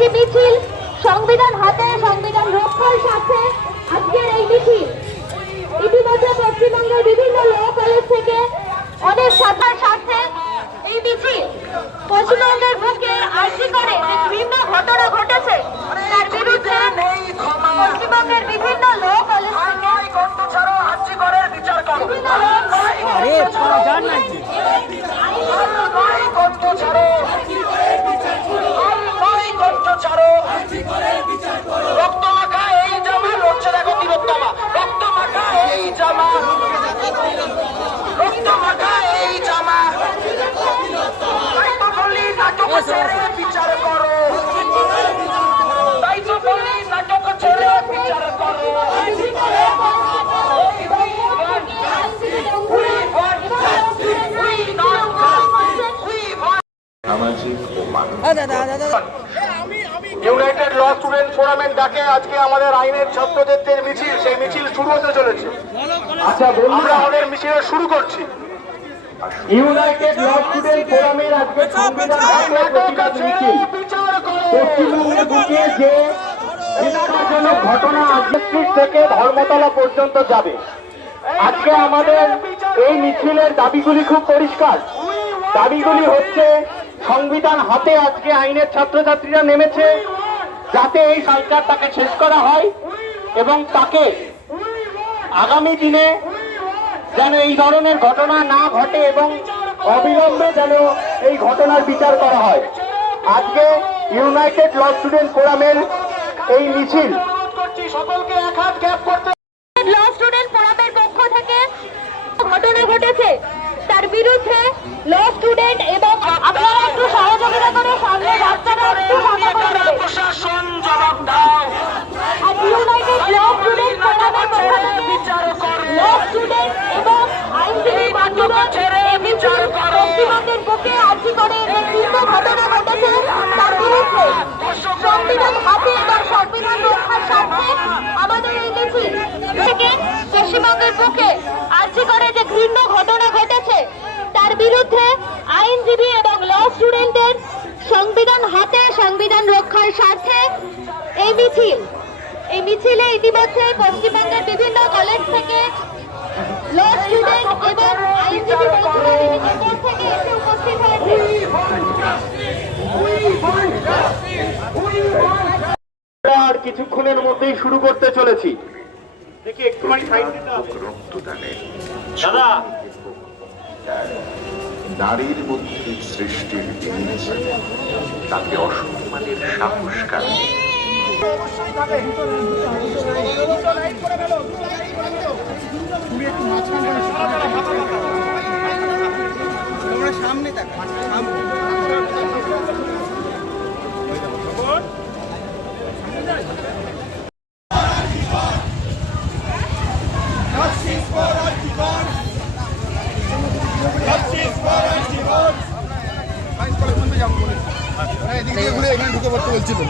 একটি মিছিল সংবিধান হাতে সংবিধান রক্ষার স্বার্থে আজকের এই মিছিল। ইতিমধ্যে পশ্চিমবঙ্গের বিভিন্ন ল কলেজ থেকে অনেক ছাত্রের স্বার্থে এই মিছিল পশ্চিমবঙ্গের বুকে আর্জি করে যে বিভিন্ন ঘটনা ঘটেছে তার বিরুদ্ধে পশ্চিমবঙ্গের বিভিন্ন ল কলেজ বিচার করো, তাই তো বলি নাটক ছেড়ে বিচার করো। ইউনাইটেড ল স্টুডেন্ট ফোরামের ডাকে আজকে আমাদের আইনের ছাত্রদের যে মিছিল, সেই মিছিল শুরু হতে চলেছে। আচ্ছা বন্ধুরা, আমাদের মিছিল শুরু করছি। ইউনাইটেড ল স্টুডেন্ট ফোরামের আজকে সংবিধান প্রতিবাদ মিছিল পশ্চিমবঙ্গের বুকে যে বিনাশজনক ঘটনা আজকে থেকে ধর্মতলা পর্যন্ত যাবে। আজকে আমাদের এই মিছিলের দাবিগুলি খুব পরিষ্কার। দাবিগুলি হচ্ছে সংবিধান হাতে আজকে আইনের ছাত্রছাত্রীরা নেমেছে, যাতে এই সরকার তাকে শেষ করা হয় এবং তাকে আগামী দিনে যেন এই ধরনের ঘটনা না ঘটে এবং অবিলম্বে যেন এই ঘটনার বিচার করা হয়। আজকে ইউনাইটেড ল স্টুডেন্ট ফোরামের এই মিছিল সকলকে এক হাত গ্যাপ করতে ল স্টুডেন্ট ফোরামের পক্ষ থেকে ঘটনা ঘটেছে তার বিরুদ্ধে ল স্টুডেন্ট এবং আপনারা একটু সহযোগিতা করে সামনে রাস্তাটা একটু ফাঁকা করে দেবেন। প্রশাসন জবাব দাও। আর ইউনাইটেড ল স্টুডেন্ট ফোরামের পক্ষ থেকে বিচার করো, ল স্টুডেন্ট এবং আইনজীবী বন্ধুরা পশ্চিমবঙ্গের বুকে আর্জি করে যে ঘৃণ্য ঘটনা ঘটেছে তার বিরুদ্ধে সংবিধান হাতে এবং সংবিধান রক্ষার স্বার্থে আমাদের এই মিছিল থেকে পশ্চিমবঙ্গের বুকে আর্জি করে যে ঘৃণ্য ঘটনা ঘটেছে তার বিরুদ্ধে আইনজীবী এবং ল স্টুডেন্টদের সংবিধান হাতে সংবিধান রক্ষার স্বার্থে এই মিছিল। এই মিছিলে ইতিমধ্যে পশ্চিমবঙ্গের বিভিন্ন কলেজ থেকে ল স্টুডেন্ট এবং আইনজীবী বন্ধুরা বিভিন্ন কোর্ট থেকে এসে উপস্থিত হয়েছে। আর কিছুক্ষণের মধ্যেই শুরু করতে চলেছি। দেখি একটুখানি সাইড দিতে হবে। দাদা, নারীর মধ্যে সৃষ্টির বীজ, তাকে অসম্মানের সাহসকার সামনে ঘুরে এখানে ঢুকে পড়তে বলছিল।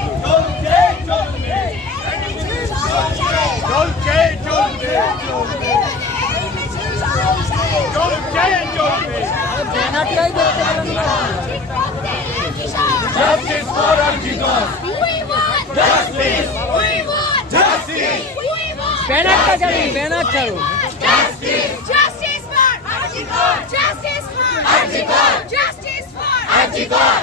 Justice for Arjigor. We want justice. We want justice. We want banner चलो, बैनर चलो। justice. Justice for Arjigor. Justice for Arjigor. Justice for Arjigor.